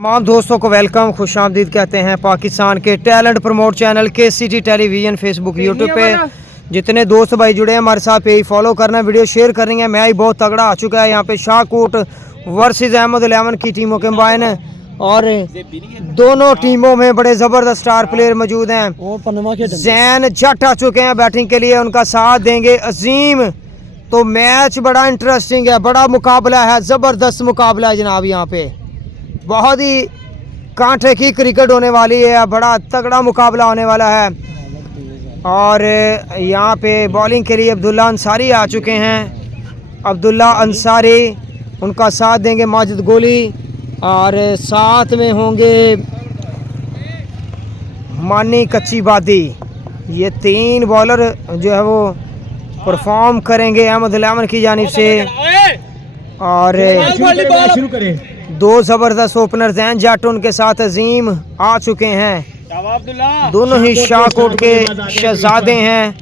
तमाम दोस्तों को वेलकम खुशामदीद कहते हैं पाकिस्तान के talent promote channel KCT television Facebook YouTube पे जितने दोस्त भाई जुड़े हैं हमारे साथ पे ही फॉलो करना, वीडियो शेयर करनी है। मैच बहुत तगड़ा आ चुका है यहाँ पे शाहकोट वर्सेस अहमद 11 की टीमों के मायन और दोनों टीमों में बड़े ज़बरदस्त स्टार प्लेयर मौजूद हैं। जैन जट आ चुके हैं बैटिंग के लिए, उनका साथ देंगे अजीम। तो मैच बड़ा इंटरेस्टिंग है, बड़ा मुकाबला है, ज़बरदस्त मुकाबला है जनाब। यहाँ पे बहुत ही कांटे की क्रिकेट होने वाली है, बड़ा तगड़ा मुकाबला होने वाला है। और यहाँ पे बॉलिंग के लिए अब्दुल्ला अंसारी आ चुके हैं। अब्दुल्ला अंसारी, उनका साथ देंगे माजिद गोली और साथ में होंगे मानी कच्ची बादी। ये तीन बॉलर जो है वो परफॉर्म करेंगे अहमद 11 की जानिब से। और दो ज़बरदस्त ओपनर जैन जट, उनके साथ अजीम आ चुके हैं। दोनों ही शाहकोट के शहजादे हैं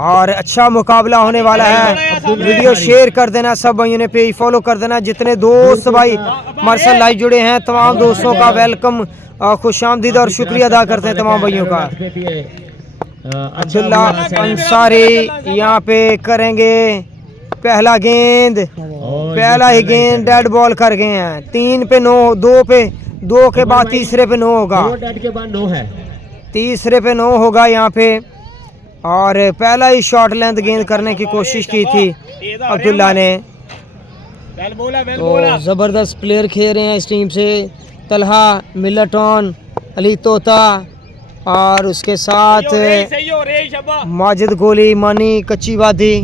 और अच्छा मुकाबला होने वाला है। वीडियो शेयर कर देना, सब भाइयों ने पेज फॉलो कर देना। जितने दोस्त भाई हमारे साथ लाइव जुड़े हैं तमाम दोस्तों का वेलकम, खुशामदीद और शुक्रिया अदा करते हैं तमाम भाइयों का। अब्दुल्ला अंसारी यहाँ पे करेंगे पहला गेंद, पहला ही गेंद डेड बॉल कर गए हैं। 3 पे 9, 2 पे 2 के बाद तीसरे पे 9 होगा, तीसरे पे 9 होगा यहाँ पे। और पहला ही शॉर्ट लेंथ गेंद करने की कोशिश की थी अब्दुल्ला ने। तो ज़बरदस्त प्लेयर खेल रहे हैं इस टीम से, तलहा, मिल्टन, अली तोता और उसके साथ माजिद गोली, मानी कच्ची वादी।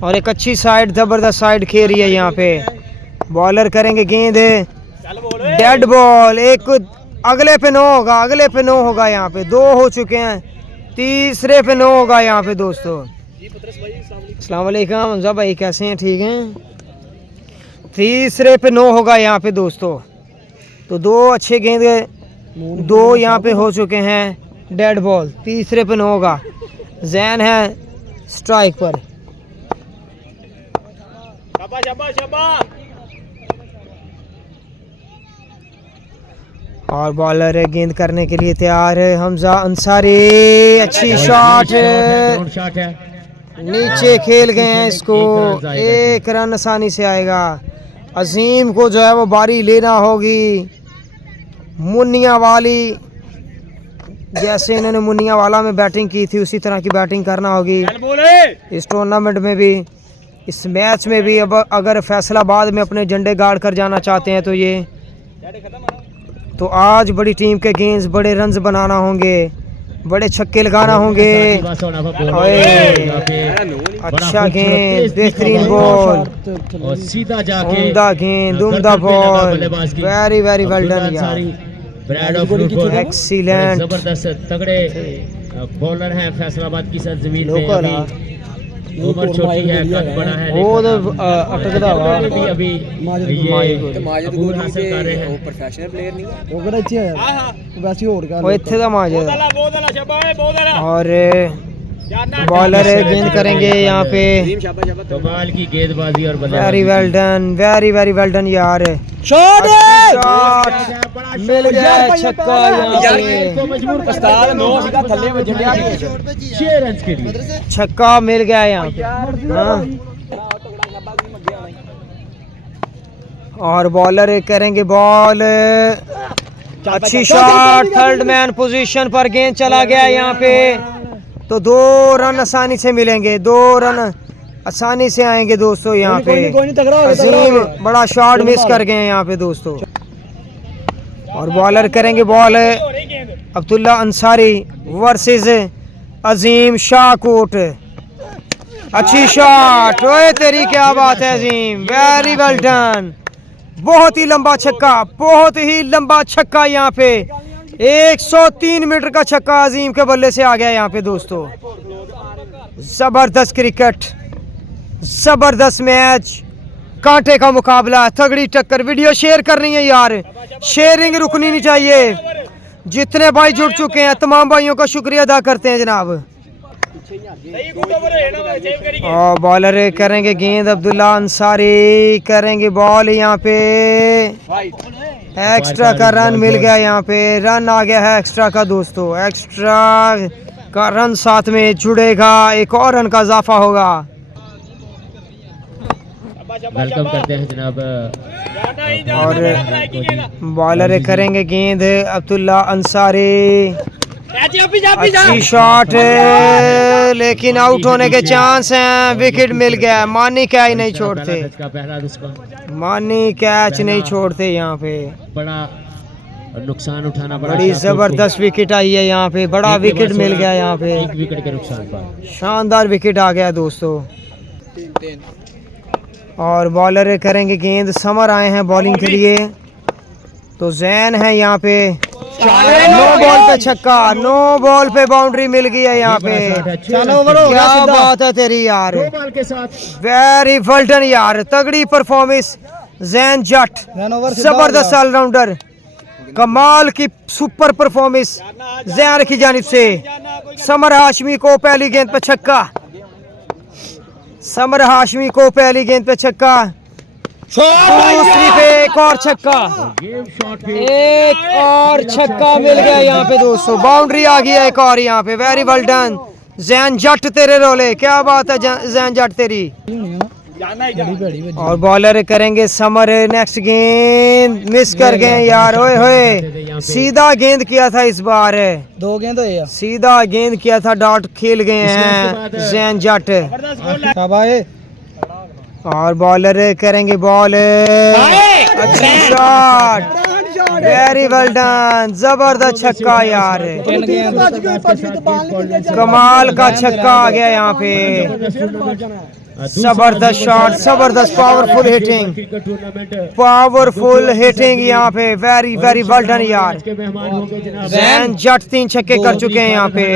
और एक अच्छी साइड, ज़बरदस्त साइड खेल रही है यहाँ पे। बॉलर करेंगे गेंद, डेड बॉल। एक अगले पे 9 होगा, अगले पे 9 होगा। यहाँ पे 2 हो चुके हैं, तीसरे पे 9 होगा यहाँ पे दोस्तों। अस्सलाम वालेकुम हमजा भाई, कैसे हैं? ठीक हैं। तीसरे पे 9 होगा यहाँ पे दोस्तों। तो 2 अच्छे गेंद, 2 यहाँ पे हो चुके हैं डेड बॉल, तीसरे पे 9 होगा। जैन है स्ट्राइक पर। और बॉलर गेंद करने के लिए तैयार है हमजा अंसारी। अच्छी शॉट, नीचे खेल गए हैं इसको, 1 रन आसानी से आएगा। अजीम को जो है वो बारी लेना होगी मुन्निया वाली, जैसे इन्होंने मुन्निया वाला में बैटिंग की थी उसी तरह की बैटिंग करना होगी इस टूर्नामेंट में भी, इस मैच में भी। अब अगर फैसलाबाद में अपने झंडे गाड़ कर जाना चाहते हैं तो आज बड़ी टीम के गेंद, बड़े रन्स बनाना होंगे, बड़े छक्के लगाना होंगे। अच्छा गेंद, बेहतरीन बॉल, उम्दा गेंद, उम्दा ball, very very well done यार, एक्सीलेंट। जबरदस्त तगड़े बॉलर हैं फैसलाबाद की सरजमीन पे। उम्र छोटी है, कद बड़ा है, वो तो अटकदा हुआ अभी अबूर हासिल कर रहे हैं। वो प्रोफेशनल प्लेयर नहीं है, वो बड़ा अच्छा है वैसे और का वो इत्थे दा माजिद। और बॉलर गेंद करेंगे यहाँ पे, कमाल की गेंदबाजी और very well done, very very well done यार। शॉट मिल गया छक्का यहाँ पे, मजबूर उस्ताद 9 सीधा थल्ले वजन लिया 6 रन के लिए छक्का मिल गया यहाँ पे। हाँ। और बॉलर करेंगे बॉल, अच्छी शॉट, थर्ड मैन पोजीशन पर गेंद चला गया यहाँ पे। तो 2 रन आसानी से मिलेंगे, 2 रन आसानी से आएंगे दोस्तों यहाँ पे। अजीम बड़ा शॉट मिस कर गए हैं यहाँ पे दोस्तों। और बॉलर करेंगे बॉल, अब्दुल्ला अंसारी वर्सेस अजीम शाहकोट। अच्छी शॉट, ओए तेरी क्या बात है अजीम, वेरी वेल डन। बहुत ही लंबा छक्का, बहुत ही लंबा छक्का यहाँ पे, 103 मीटर का छक्का अजीम के बल्ले से आ गया यहाँ पे दोस्तों। जबरदस्त क्रिकेट, जबरदस्त मैच, कांटे का मुकाबला, तगड़ी टक्कर। वीडियो शेयर करनी है यार, शेयरिंग रुकनी नहीं चाहिए। जितने भाई जुड़ चुके हैं तमाम भाइयों का शुक्रिया अदा करते हैं जनाब। और बॉलर करेंगे गेंद, अब्दुल्ला अंसारी करेंगे बॉल यहाँ पे। एक्स्ट्रा का रन मिल गया यहाँ पे, रन आ गया है एक्स्ट्रा का दोस्तों। एक्स्ट्रा का रन साथ में जुड़ेगा, एक और रन का इजाफा होगा। वेलकम करते हैं जनाब। और बॉलर करेंगे गेंद अब्दुल्ला अंसारी, अच्छी शॉट लेकिन आउट होने के चांस हैं। विकेट मिल गया, मानी कैच नहीं छोड़ते, का पहला रुस्का मानी कैच नहीं छोड़ते यहाँ पे। बड़ा नुकसान उठाना पड़ा। बड़ी जबरदस्त विकेट आई है यहाँ पे, बड़ा विकेट मिल गया यहाँ पे, एक विकेट के नुकसान पर शानदार विकेट आ गया दोस्तों। और बॉलर करेंगे गेंद, समर आए हैं बॉलिंग के लिए, तो जैन है यहाँ पे। नो बॉल पे छक्का, नो बॉल पे बाउंड्री मिल गई है यहाँ पे। क्या बात है तेरी यार, बॉल के साथ वेरी वेल डन यार, तगड़ी परफॉर्मेंस जैन जट, जबरदस्त ऑलराउंडर, कमाल की सुपर परफॉर्मेंस जैन की जानिब से। समर हाशमी को पहली गेंद पे छक्का, समर हाशमी को पहली गेंद पे छक्का, दूसरी पे एक और छक्का, एक और छक्का मिल गया यहाँ पे दोस्तों। बाउंड्री आ गई है एक और यहाँ पे, वेरी वेल डन जैन जट, तेरे रोले, क्या बात है जैन जट तेरी। और बॉलर करेंगे समर, नेक्स्ट गेंद मिस कर गए यार, ओए होए, सीधा गेंद किया था इस बार, 2 गेंद हुए, सीधा गेंद किया था, डॉट खेल गए हैं जैन जट। और बॉलर करेंगे बॉल, अच्छी शॉट, वेरी वेल डन, जबरदस्त छक्का यार, कमाल का छक्का आ गया यहाँ पे। जबरदस्त शॉट, जबरदस्त पावरफुल हिटिंग, पावरफुल हिटिंग यहाँ पे, वेरी वेरी वेल डन यार। जैन जट 3 छक्के कर चुके हैं यहाँ पे,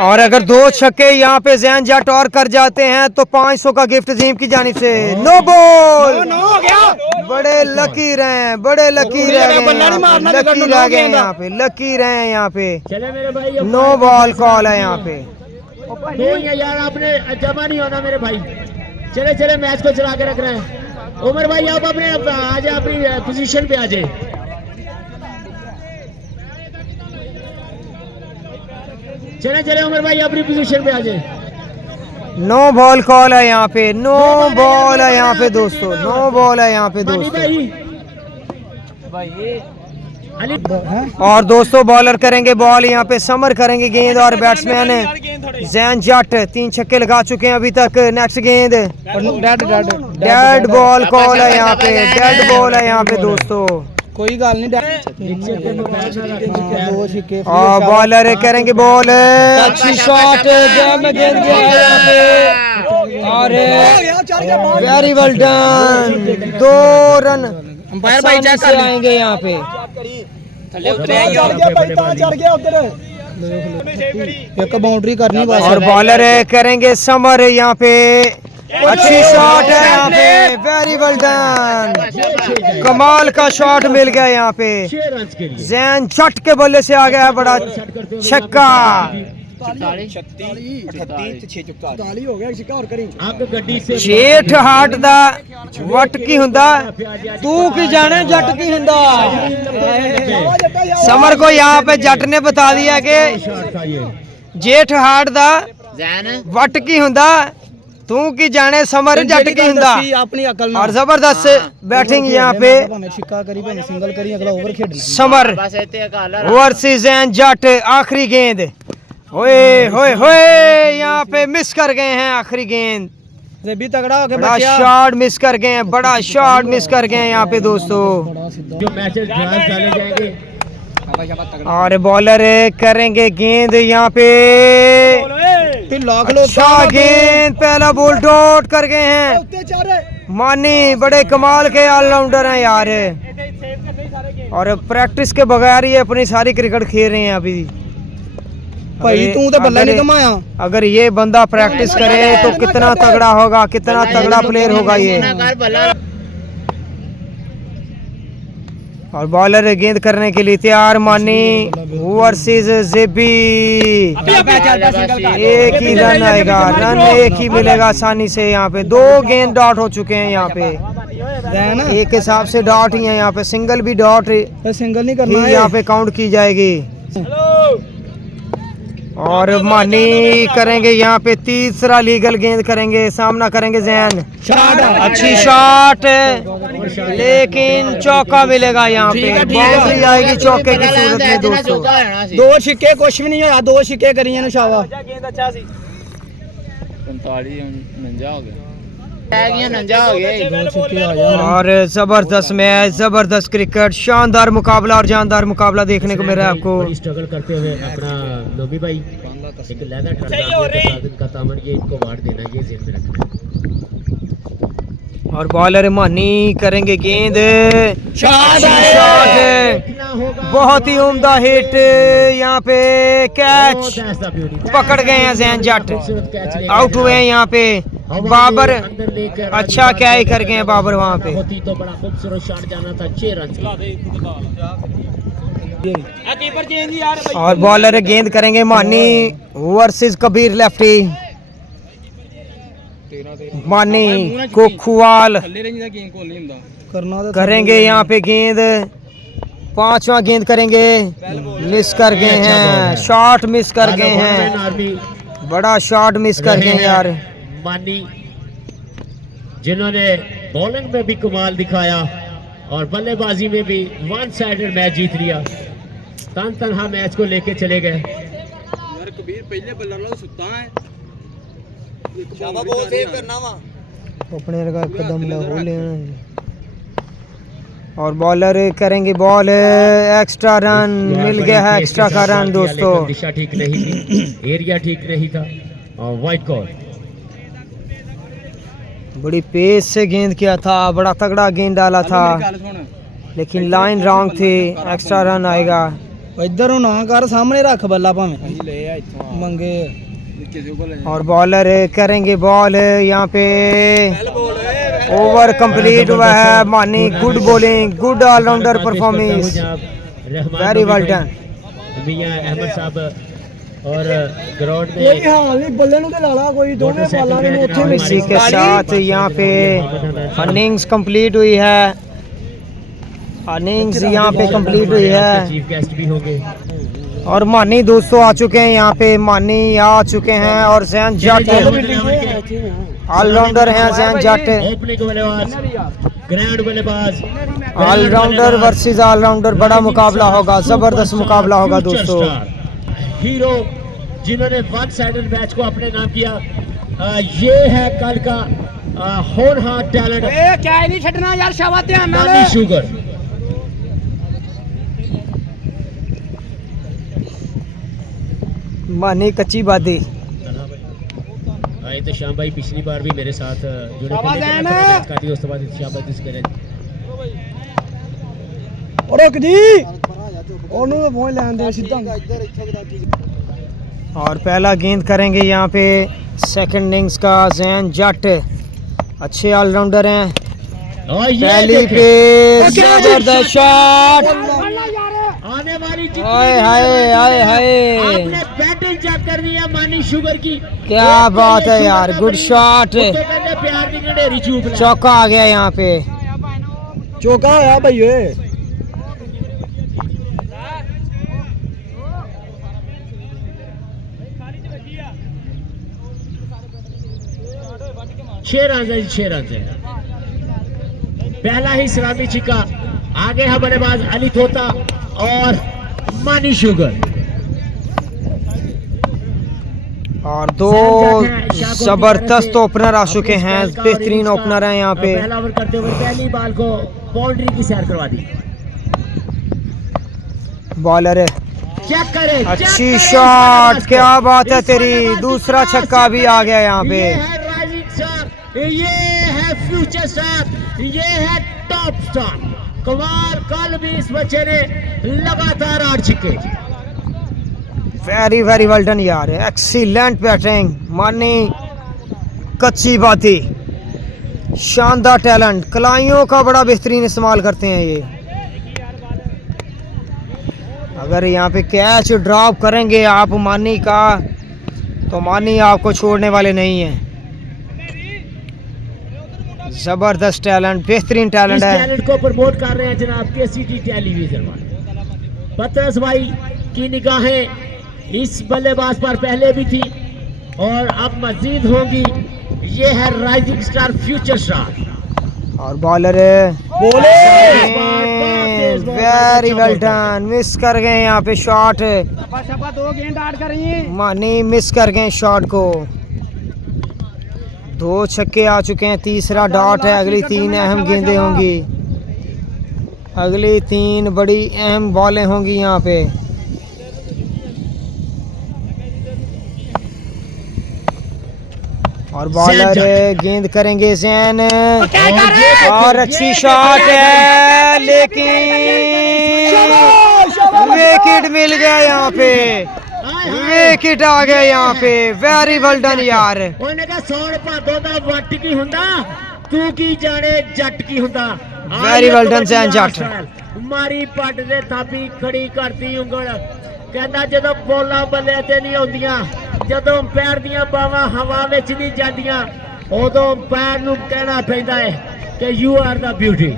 और अगर 2 छक्के यहाँ पे जैन जट और कर जाते हैं तो 500 का गिफ्ट टीम की जानिब से। नो बॉल, बड़े लकी रहे, बड़े लकी रह गए, लकी रह गए यहाँ पे, लकी रहे हैं यहाँ पे। नो बॉल कॉल है यहाँ पे। यार आपने जमा नहीं होना मेरे भाई, चले चले मैच को चला के रख रहे हैं। उमर भाई आप अपने आ जाए, अपनी पोजीशन पे आ जाए। चले चले उमर भाई अपनी पोजीशन पे आ जाए। नो बॉल कॉल है यहाँ पे, नो बॉल है यहाँ पे दोस्तों, नो बॉल है यहाँ पे दोस्तों। और दोस्तों बॉलर करेंगे बॉल यहाँ पे, समर करेंगे गेंद, और बैट्समैन जैन जट 3 छक्के लगा चुके हैं अभी तक। नेक्स्ट गेंद डेड बॉल कॉल है यहाँ पे, डेड बॉल है यहाँ पे दोस्तों, कोई गल नहीं। और बॉलर करेंगे बॉल, अच्छी शॉट, गेंद गया है यहाँ पे, और very well done, 2 run umpire भाई चेक से आएंगे यहाँ पे। एक बाउंड्री करनी बस। और बॉलर करेंगे समर यहाँ पे, अच्छी शॉट है यहाँ पे, वेरी वेल डन, कमाल का शॉट मिल गया यहाँ पे। जैन जट के बल्ले से आ गया है बड़ा छक्का। जेठ हाट दा वट की हुंदा, तू की जाने जट की हुंदा। समर को यहाँ पे जट ने बता दिया कि जेठ हाट दा वट की हुंदा, तू की जाने समर जट की हुंदा। अपनी अकल और जबरदस्त बैटिंग यहाँ पे सिंगल करी, अगला ओवर खेलना। समर वर्सेस जैन जट, आखिरी गेंद, होए होए होए, यहाँ पे मिस कर गए हैं आखिरी गेंद, भी तगड़ा हो गया, बड़ा शॉट मिस कर गए हैं, बड़ा शॉट मिस कर गए हैं यहाँ पे दोस्तों। जो मैचेस ड्रास डाले जाएंगे। और बॉलर करेंगे गेंद यहाँ पे, अच्छा गेंद, पहला बॉल डॉट कर गए हैं। मानी बड़े कमाल के ऑलराउंडर हैं यार, और प्रैक्टिस के बगैर ही अपनी सारी क्रिकेट खेल रहे हैं अभी। भाई तू तो बल्ला नहीं कमाया, अगर ये बंदा प्रैक्टिस करे तो कितना तगड़ा होगा, कितना तगड़ा प्लेयर होगा ये। और बॉलर गेंद करने के लिए तैयार, मानी वर्सेस जेबी, एक ही रन आएगा, रन एक ही मिलेगा आसानी से। यहाँ पे 2 गेंद डॉट हो चुके हैं यहाँ पे। रहना एक हिसाब से डॉट ही है यहाँ पे, सिंगल भी डॉट ही सिंगल नहीं करना यहाँ पे काउंट की जाएगी। और मानी करेंगे यहाँ पे तीसरा लीगल गेंद करेंगे, सामना करेंगे जैन। शॉट अच्छी शॉट लेकिन चौका मिलेगा यहाँ पे, बाउंड्री आएगी चौके की सूरत में दोस्तों। दो छिक्के कुछ भी नहीं होया, दो छिक्के करिए ना शाबा। 49 हो गया। दो छिक्के आ जाए। और जबरदस्त मैच, जबरदस्त क्रिकेट, शानदार मुकाबला और जानदार मुकाबला देखने को मिला है आपको। बड़ी स्ट्रगल करते हुए अपना लोबी भाई एक लहदा ठंडा का तामन, ये इनको वार्ड देना, ये जेब में रखना है। और बॉलर मानी करेंगे गेंद, शॉट शॉट बहुत ही उम्दा हिट, यहाँ पे कैच पकड़ गए हैं जैन जट, आउट हुए हैं यहाँ पे बाबर। अच्छा क्या ही कर गए हैं बाबर वहाँ पे। होती तो बड़ा खूबसूरत शॉट जाना था 6 रन से। और बॉलर गेंद करेंगे मानी वर्सेस कबीर लेफ्टी। मानी को खुआल करना तो करेंगे यहाँ पे गेंद, पांचवा गेंद करेंगे, मिस कर गए हैं, शॉट मिस कर गए हैं, बड़ा शॉट मिस कर गए हैं यार। मानी जिन्होंने बॉलिंग में भी कमाल दिखाया और बल्लेबाजी में भी वन साइडेड मैच जीत लिया, तनहा मैच को लेके चले गए। अपने लगा कदम लगा लेना। और बॉलर करेंगे बॉल, एक्स्ट्रा रन मिल गया है, एक्स्ट्रा का रन दोस्तों। दिशा ठीक नहीं थी, एरिया ठीक नहीं था और वाइट कॉल। बड़ी पेस से गेंद किया था, बड़ा तगड़ा गेंद डाला था, लेकिन लाइन रॉन्ग थी, एक्स्ट्रा रन आएगा। इधर ना कर, सामने रख बल्ला भावे मंगे। और बॉलर करेंगे बॉल, यहाँ पे ओवर कंप्लीट हुआ है। मानी good bowling, good allrounder performance, very well done. मियां अहमद साहब और ग्राउंड में बल्ले नु ते लाला कोई दोने बाला ने उठे में। इसी के साथ यहाँ पे इनिंग्स कंप्लीट हुई है, इनिंग्स यहाँ पे कंप्लीट हुई है। चीफ गेस्ट भी होंगे और मानी दोस्तों आ चुके हैं यहाँ पे, मानी आ चुके हैं और जैन जट ऑलराउंडर हैं। जैन जट ओपनिंग बल्लेबाज, ग्रैंड बल्लेबाज, ऑलराउंडर वर्सेस ऑलराउंडर, बड़ा मुकाबला होगा, जबरदस्त मुकाबला होगा दोस्तों। हीरो जिन्होंने वन साइडेड मैच को अपने नाम किया, ये है कल का होनहार टैलेंट। क्या नहीं छटना यार, शाबाश ध्यान नाल। मानी शुगर मानी कच्ची बादी। आए तो श्याम भाई पिछली बार भी मेरे साथ जुड़े थे, मैच काटी उस बाद श्याम भाई जिस करे। और रुक जी ओनू तो फोन लेन दे सीधा। और पहला गेंद करेंगे यहाँ पे सेकंड इनिंग्स का जैन जट, अच्छे ऑलराउंडर हैं। पहली पे जबरदस्त शॉट, आने वाली हाय हाय हाय हाय, आपने बैटिंग चेक कर दी है मानी शुगर की, क्या बात है यार, गुड शॉट, प्यार की गडेरी चूप ला। चौका आ गया यहाँ पे, चौका है भाई ये। छह रन है, 6 रन है। पहला ही सलामी छिका, आगे है बल्लेबाज अली तोता और मानी शुगर। और दो जबरदस्त ओपनर आ चुके हैं, बेहतरीन ओपनर हैं यहाँ पे। पहला ओवर करते हुए पहली बॉल को बाउंड्री की सैर करवा दी। बॉलर चेक करे, अच्छी शॉट, क्या बात है तेरी, दूसरा छक्का भी आ गया यहाँ पे। ये है राइजिंग स्टार, ये है फ्यूचर स्टार, ये है टॉप स्टार। कमाल, कल भी इस बच्चे ने लगातार 8 छक्के। वेरी वेरी वेल डन यार, एक्सीलेंट बैटिंग। मानी कच्ची बाती, शानदार टैलेंट, कलाइयों का बड़ा बेहतरीन इस्तेमाल करते हैं ये। अगर यहाँ पे कैच ड्रॉप करेंगे आप मानी का, तो मानी आपको छोड़ने वाले नहीं हैं। जबरदस्त टैलेंट, बेहतरीन टैलेंट इस है। टैलेंट को प्रमोट कर रहे हैं जनाब केसीटी टेलीविजन वाले। पतरस भाई की निगाहें इस बल्लेबाज पर पहले भी थी और अब मजीद होंगी। ये है राइजिंग स्टार, फ्यूचर स्टार। और bowler very well done, miss कर गए यहाँ पे शॉट, 2 गेंद ऐड करेंगे। नहीं मिस कर गए शॉट को। 2 छक्के आ चुके हैं, तीसरा डॉट है। अगली 3 अहम गेंदें होंगी, अगली 3 बड़ी अहम बॉलें होंगी यहाँ पे। और बॉलर गेंद करेंगे जैन, और अच्छी शॉट है लेकिन विकेट मिल गया यहाँ पे, विकेट आ गया यहाँ पे। वेरी वेल डन यार। ਉਹਨੇ ਕਹਾ ਸੌਣ ਭਾਦੋਂ ਦਾ ਵੱਟ ਕੀ ਹੁੰਦਾ, ਤੂੰ ਕੀ ਜਾਣੇ ਜੱਟ ਕੀ ਹੁੰਦਾ। Very well done, ਜ਼ੈਨ ਜੱਟ। ਮਾਰੀ ਪੱਟ ਦੇ ਥਾਪੀ ਖੜੀ ਕਰਤੀ ਉਂਗਲ। ਕਹਿੰਦਾ ਜਦੋਂ ਬੋਲਾਂ ਬੱਲੇ ਤੇ ਨਹੀਂ ਆਉਂਦੀਆਂ, ਜਦੋਂ ਪੈਰ ਦੀਆਂ ਬਾਹਾਂ ਹਵਾ ਵਿੱਚ ਨਹੀਂ ਜਾਂਦੀਆਂ, ਉਦੋਂ ਪੈਰ ਨੂੰ ਕਹਿਣਾ ਪੈਂਦਾ ਹੈ ਕਿ ਯੂ ਆਰ ਦਾ ਬਿਊਟੀ।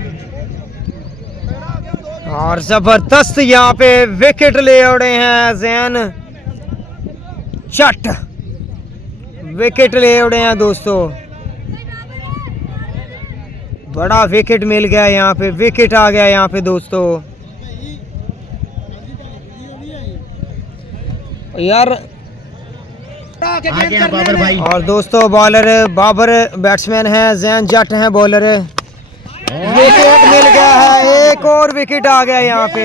और जबरदस्त यहाँ पे विकेट ले उड़े हैं जैन जट, विकेट ले उड़े हैं दोस्तों। बड़ा विकेट मिल गया यहाँ पे, विकेट आ गया यहाँ पे दोस्तों। यार आ गया बाबर भाई। और दोस्तों बॉलर बाबर बैट्समैन है, जैन जट है बॉलर। विकेट मिल गया है, एक और विकेट आ गया यहाँ पे।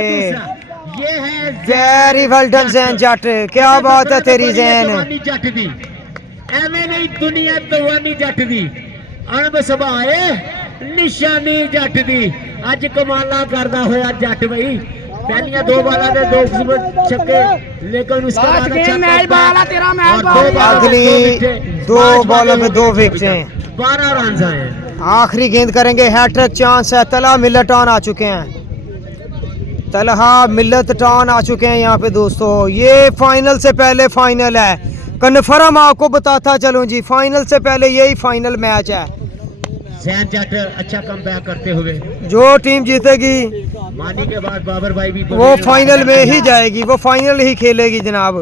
ये है वेरी वेल डन जैन जट, क्या बात है तेरी जैन। दीवानी जट दी, एवें नहीं दुनिया दीवानी जट दी। अणब सभाए निशानी जट दी, अज कमाला करदा होया जट भाई। पहलियां 2 बालां दे 2 छक्के, लेकिन उसके बाद अगली 2 बॉलों में 2 विकेट हैं, 12 रन आए। आखिरी गेंद करेंगे, हैट्रिक चांस है। तलहा मिल्लत ऑन आ चुके हैं, तलहा मिल्लत ऑन आ चुके हैं यहाँ पे दोस्तों। ये फाइनल से पहले फाइनल है, कन्फर्म आपको बताता चलूं जी, फाइनल से पहले यही फाइनल मैच है। जैन जट अच्छा कमबैक करते हुए, जो टीम जीतेगी मानी के बाद बाबर भाई भी वो फाइनल में ही जाएगी, वो फाइनल ही खेलेगी जनाब।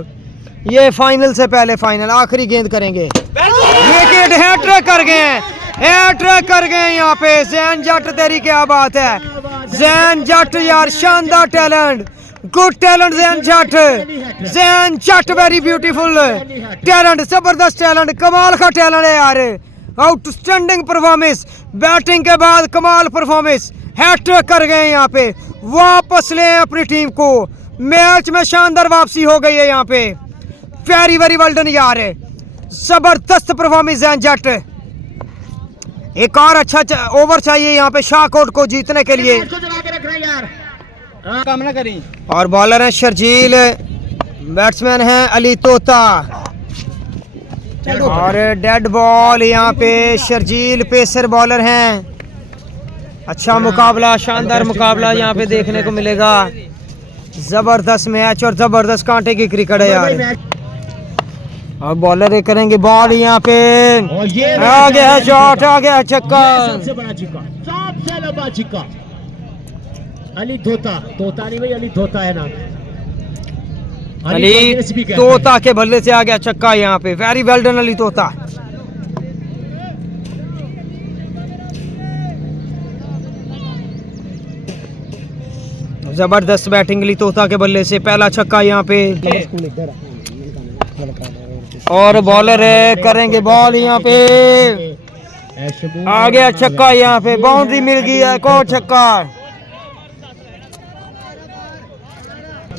ये फाइनल से पहले फाइनल, आखिरी गेंद करेंगे, विकेट, हैट्रिक कर गए हैं, हैट्रिक कर गए यहाँ पे। जैन जट तेरी क्या बात है, जैन जट यार, शानदार टैलेंट, गुड टैलेंट जैन जट, जैन जट वेरी ब्यूटीफुल टैलेंट, जबरदस्त टैलेंट, कमाल का टैलेंट है यार। आउटस्टैंडिंग परफॉर्मेंस, बैटिंग के बाद कमाल परफॉर्मेंस, हैट्रिक कर गए यहाँ पे। वापस ले अपनी टीम को, मैच में शानदार वापसी हो गई है यहाँ पे। वेरी वेरी वेल डन यार, जबरदस्त परफॉर्मेंस जैन जट। एक और अच्छा ओवर चाहिए यहाँ पे शाहकोट को जीतने के लिए। इसको जला के रख रहा है यार। काम ना करी। और बॉलर है शर्जील, बैट्समैन है अली तोता। और डेड बॉल यहाँ पे शर्जील, पेसर बॉलर हैं। अच्छा मुकाबला, शानदार मुकाबला यहाँ पे देखने को मिलेगा। जबरदस्त मैच और जबरदस्त कांटे की क्रिकेट है यार। और बॉलर करेंगे बॉल यहाँ पे, और ये आ गया है शॉट, आ गया है छक्का। ये सबसे बड़ा छिक्का, सबसे लंबा छिक्का। अली धोता, तोता नहीं भाई, अली धोता है नाम। अली कांग्रेस भी कहता तोता के बल्ले से आ गया छक्का यहाँ पे। वेरी वेल डन अली तोता। जबरदस्त बैटिंग अली तोता के बल्ले से, पहला छक्का यहाँ पे। और बॉलर करेंगे बॉल यहाँ पे, है। आ गया छक्का यहाँ पे, बाउंड्री मिल गई है, एक और छक्का।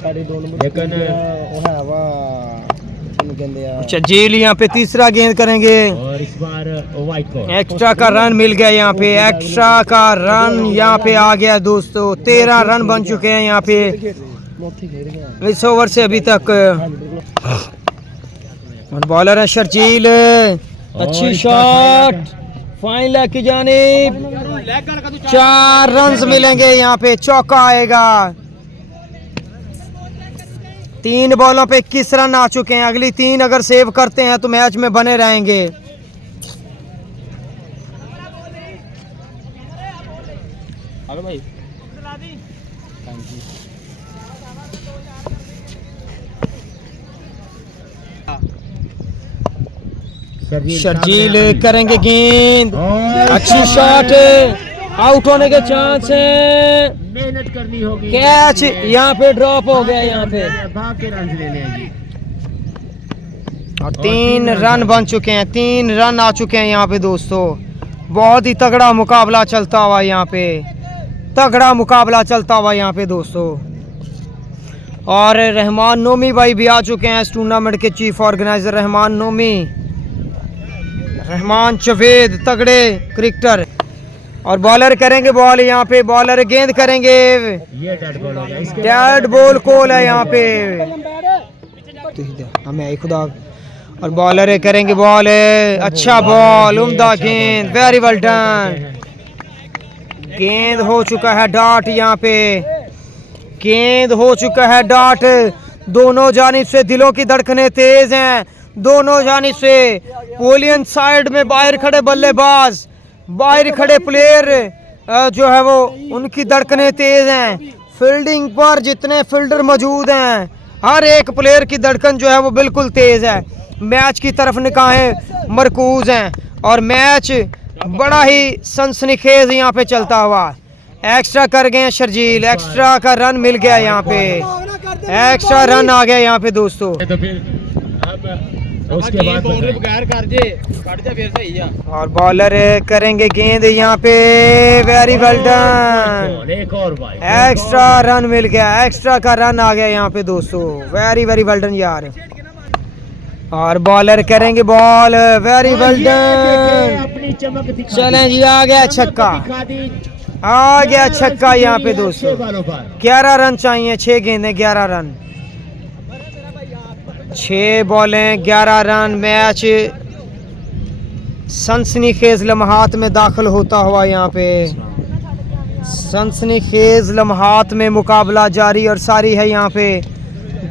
लेकिन अच्छा जेल यहाँ पे तीसरा गेंद करेंगे। और इस बार वाइट को एक्स्ट्रा का रन मिल गया यहाँ पे, एक्स्ट्रा का रन यहाँ पे आ गया दोस्तों। 13 रन बन चुके हैं यहाँ पे इस ओवर से अभी तक। और बॉलर है शर्जील, अच्छी शॉट, फाइन लेग की जानिब। 4 रन मिलेंगे यहाँ पे, चौका आएगा। 3 बॉलों पे 21 रन आ चुके हैं। अगली 3 अगर सेव करते हैं तो मैच में बने रहेंगे। भाई शर्जील करेंगे गेंद, और अच्छी शॉट, आउट होने के चांस है। मेहनत करनी होगी, कैच यहाँ पे ड्रॉप हो गया यहाँ पे, भाग के रन ले लेंगे। और 3 रन बन चुके हैं, 3 रन आ चुके हैं यहाँ पे दोस्तों। बहुत ही तगड़ा मुकाबला चलता हुआ यहाँ पे, तगड़ा मुकाबला चलता हुआ यहाँ पे दोस्तों। और रहमान नोमी भाई भी आ चुके हैं इस टूर्नामेंट के चीफ ऑर्गेनाइजर। रहमान नोमी, रहमान चवेद, तगड़े क्रिकेटर। और बॉलर करेंगे बॉल यहाँ पे, बॉलर गेंद करेंगे, ये डेड बॉल हो गया, इसके डेड बॉल कॉल है यहाँ पे, हमें आई खुदा। और बॉलर करेंगे बॉल, अच्छा बॉल, उम्दा गेंद, वेरी वेल डन। गेंद हो चुका है डॉट यहाँ पे, गेंद हो चुका है डॉट। दोनों जानिब से दिलों की धड़कनें तेज हैं, दोनों जानिब से। पोलियन साइड में बाहर खड़े बल्लेबाज, बाहर खड़े प्लेयर जो है वो, उनकी धड़कनें तेज हैं। फील्डिंग पर जितने फील्डर मौजूद हैं, हर एक प्लेयर की धड़कन जो है वो बिल्कुल तेज है। मैच की तरफ निगाहें मरकूज हैं और मैच बड़ा ही सनसनीखेज यहाँ पे चलता हुआ। एक्स्ट्रा कर गए हैं शर्जील, एक्स्ट्रा का रन मिल गया यहाँ पे, एक्स्ट्रा रन आ गया यहाँ पे दोस्तों। तो फिर अब उसके बाद बगैर कर जे कट जा फिर सही आ। और बॉलर करेंगे गेंद यहाँ पे, वेरी वेल डन। एक और भाई, एक्स्ट्रा रन मिल गया, एक्स्ट्रा का रन आ गया यहाँ पे दोस्तों, वेरी वेरी वेल डन यार। और बॉलर करेंगे बॉल, वेरी वेल डन। अपनी चमक दिखा चलें जी, आ गया छक्का, आ गया छक्का यहाँ पे दोस्तों। 11 रन चाहिए, 6 गेंदें 11 रन, 6 बॉलें 11 रन। मैच सनसनीखेज लम्हात में दाखिल होता हुआ यहाँ पे, सनसनीखेज लम्हात में मुकाबला जारी और सारी है यहाँ पे।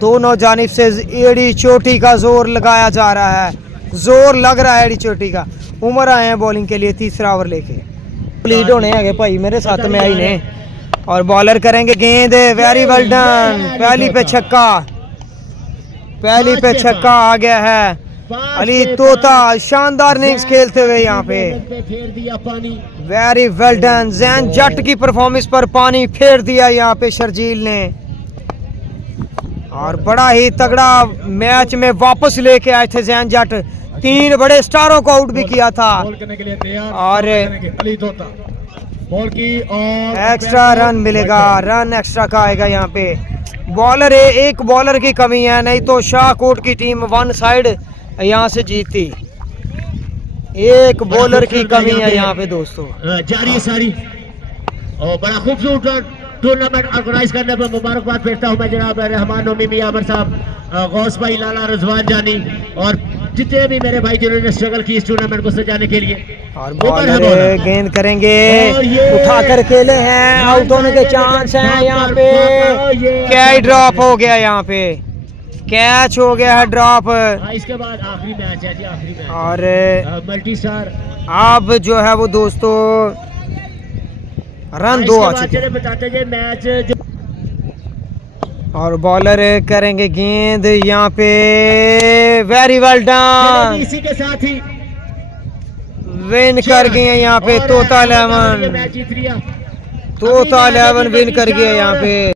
दोनों जानिब से एड़ी चोटी का जोर लगाया जा रहा है, जोर लग रहा है एड़ी चोटी का। उमर आए हैं बॉलिंग के लिए, तीसरा ओवर लेके लीड होने आगे भाई मेरे साथ में आई ने। और बॉलर करेंगे गेंद, वेरी वेल डन। पहली पे छक्का, पहली पे छक्का आ गया है। अली तोता शानदार इनिंग्स खेलते हुए यहाँ पे, फेर दिया पानी। Very well done. Jain Jat की परफॉर्मेंस पर पानी फेर दिया यहाँ पे शर्जील ने, और बड़ा ही तगड़ा मैच में वापस लेके आए थे जैन जट। 3 बड़े स्टारों को आउट भी किया था, बॉल करने के लिए तैयार और अली तोता बॉल की, और एक्स्ट्रा रन मिलेगा, रन एक्स्ट्रा का आएगा यहाँ पे। बॉलर एक बॉलर की कमी है, नहीं तो शाहकोट की टीम 1 साइड यहाँ से जीतती। एक बॉलर की कमी है यहाँ पे दोस्तों। जारी है सारी, और बड़ा खूबसूरत टूर्नामेंट ऑर्गेनाइज करने पर मुबारकबाद भेजता हूँ मैं जनाब रहमान नोमी मियां अमर साहब, गौस भाई, लाला, रजवान जानी और जितने भी मेरे भाई जिन्होंने स्ट्रगल की इस टूर्नामेंट को सजाने के लिए। और बॉलर गेंद करेंगे, उठा कर खेले हैं, आउट होने के चांस हैं यहाँ पे। कैच ड्रॉप हो गया यहाँ पे, कैच हो गया है ड्रॉप। इसके बाद आखिरी मैच है जी, आखिरी मैच, और मल्टी स्टार अब जो है वो दोस्तों रन 2 आ चुके हैं। बताते हैं मैच जो, और बॉलर करेंगे गेंद यहाँ पे, वेरी वेल डन। इसी के साथ ही विन कर गए यहाँ पे तोता 11, मैच जीत लिया। तोता 11 विन कर गया यहाँ पे।